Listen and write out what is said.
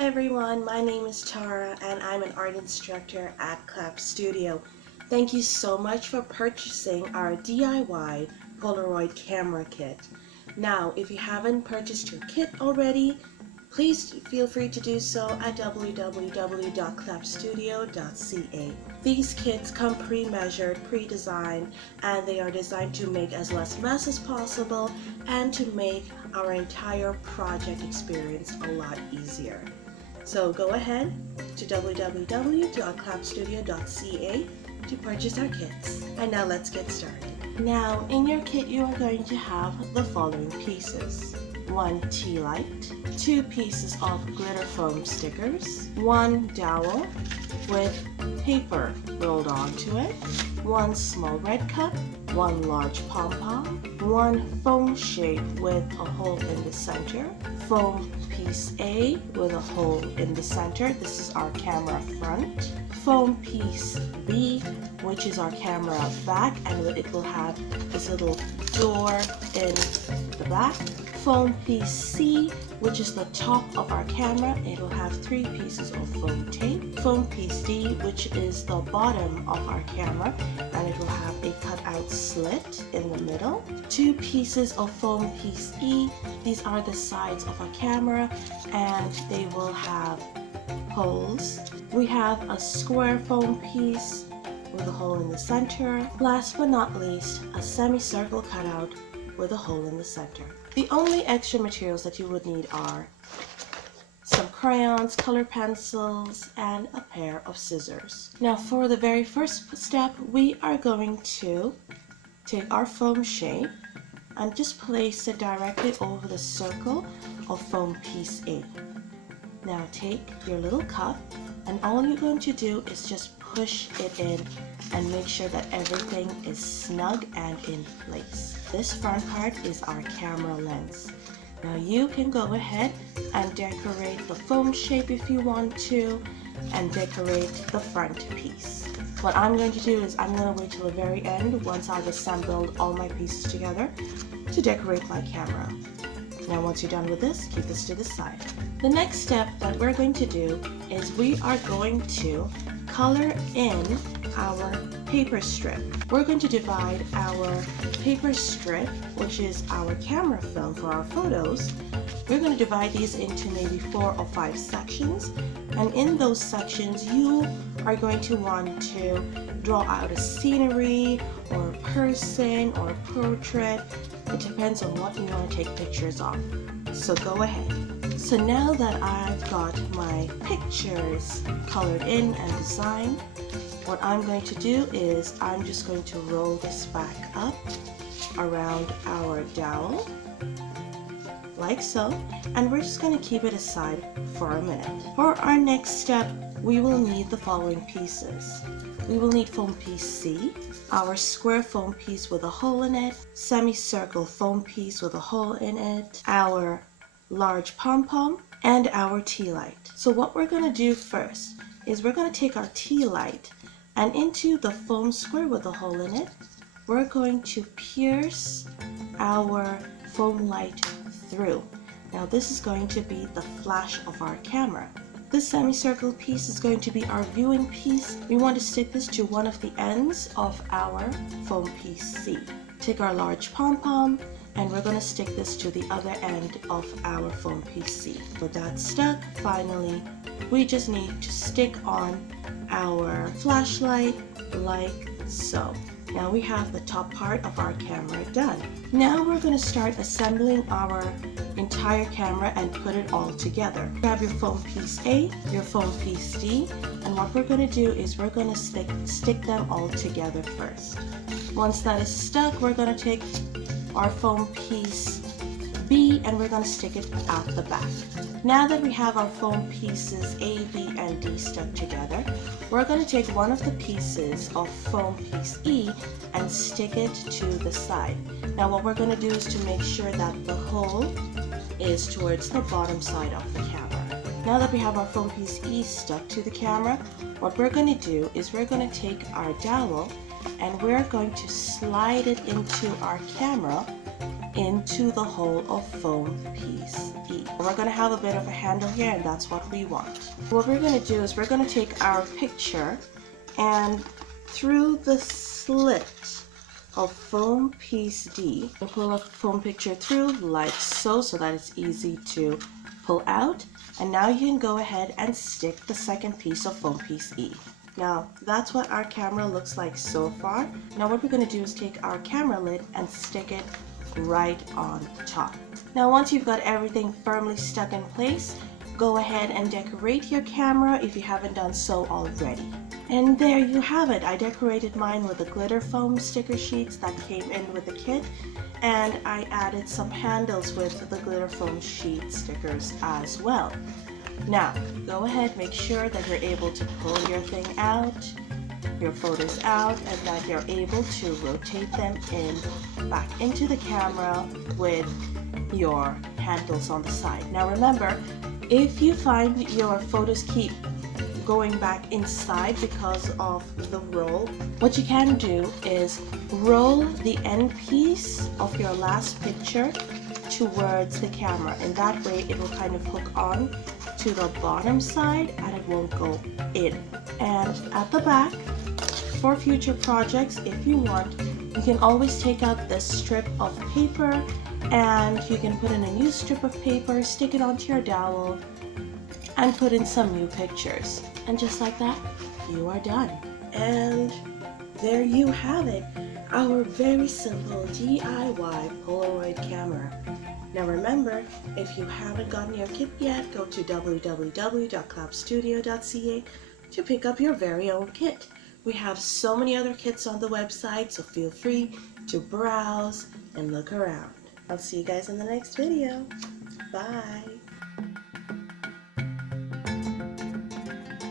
everyone, my name is Tara and I'm an art instructor at Clap Studio. Thank you so much for purchasing our DIY Polaroid camera kit. Now, if you haven't purchased your kit already, please feel free to do so at www.clapstudio.ca. These kits come pre-measured, pre-designed, and they are designed to make as less mess as possible and to make our entire project experience a lot easier. So go ahead to www.clapstudio.ca to purchase our kits. And now let's get started. Now, in your kit you are going to have the following pieces. 1 tea light, 2 pieces of glitter foam stickers, 1 dowel with paper rolled onto it, 1 small red cup, 1 large pom-pom, 1 foam shape with a hole in the center, foam piece A with a hole in the center, this is our camera front, foam piece B, which is our camera back, and it will have this little door in the back, foam piece C, which is the top of our camera. It will have 3 pieces of foam tape. Foam piece D, which is the bottom of our camera, and it will have a cutout slit in the middle. 2 pieces of foam piece E. These are the sides of our camera, and they will have holes. We have a square foam piece with a hole in the center. Last but not least, a semicircle cutout with a hole in the center. The only extra materials that you would need are some crayons, color pencils, and a pair of scissors. Now for the very first step, we are going to take our foam shape and just place it directly over the circle of foam piece A. Now take your little cup, and all you're going to do is just push it in and make sure that everything is snug and in place. This front part is our camera lens. Now you can go ahead and decorate the foam shape if you want to, and decorate the front piece. What I'm going to do is I'm going to wait till the very end, once I've assembled all my pieces together, to decorate my camera. Now once you're done with this, keep this to the side. The next step that we're going to do is we are going to color in our paper strip. We're going to divide our paper strip, which is our camera film for our photos. We're going to divide these into maybe 4 or 5 sections, and in those sections you are going to want to draw out a scenery or a person or a portrait. It depends on what you want to take pictures of. So go ahead. So now that I've got my pictures colored in and designed, what I'm going to do is I'm just going to roll this back up around our dowel, like so, and we're just going to keep it aside for a minute. For our next step, we will need the following pieces. We will need foam piece C, our square foam piece with a hole in it, semicircle foam piece with a hole in it, our large pom-pom, and our tea light. So what we're going to do first is we're going to take our tea light, and into the foam square with a hole in it, we're going to pierce our foam light through. Now this is going to be the flash of our camera. This semicircle piece is going to be our viewing piece. We want to stick this to one of the ends of our foam piece C. Take our large pom-pom, and we're going to stick this to the other end of our foam piece C. With that stuck, finally, we just need to stick on our flashlight like so. Now we have the top part of our camera done. Now we're going to start assembling our entire camera and put it all together. Grab your foam piece A, your foam piece D, and what we're going to do is we're going to stick them all together first. Once that is stuck, we're going to take our foam piece B and we're going to stick it at the back. Now that we have our foam pieces A, B, and D stuck together, we're going to take one of the pieces of foam piece E and stick it to the side. Now what we're going to do is to make sure that the hole is towards the bottom side of the camera. Now that we have our foam piece E stuck to the camera, what we're going to do is we're going to take our dowel and we're going to slide it into our camera into the hole of foam piece E. We're going to have a bit of a handle here, and that's what we want. What we're going to do is we're going to take our picture and through the slit of foam piece D, and pull a foam picture through like so that it's easy to pull out. And now you can go ahead and stick the second piece of foam piece E. Now that's what our camera looks like so far. Now what we're going to do is take our camera lid and stick it right on top. Now once you've got everything firmly stuck in place, go ahead and decorate your camera if you haven't done so already. And there you have it. I decorated mine with the glitter foam sticker sheets that came in with the kit, and I added some handles with the glitter foam sheet stickers as well. Now go ahead, make sure that you're able to pull your thing out, your photos out, and that you're able to rotate them back into the camera with your handles on the side. Now remember, if you find your photos keep going back inside because of the roll, what you can do is roll the end piece of your last picture towards the camera, and that way it will kind of hook on to the bottom side and it won't go in. And at the back, for future projects, if you want, you can always take out this strip of paper and you can put in a new strip of paper, stick it onto your dowel, and put in some new pictures. And just like that, you are done. And there you have it, our very simple DIY Polaroid camera. Now remember, if you haven't gotten your kit yet, go to www.clapstudio.ca to pick up your very own kit. We have so many other kits on the website, so feel free to browse and look around. I'll see you guys in the next video. Bye!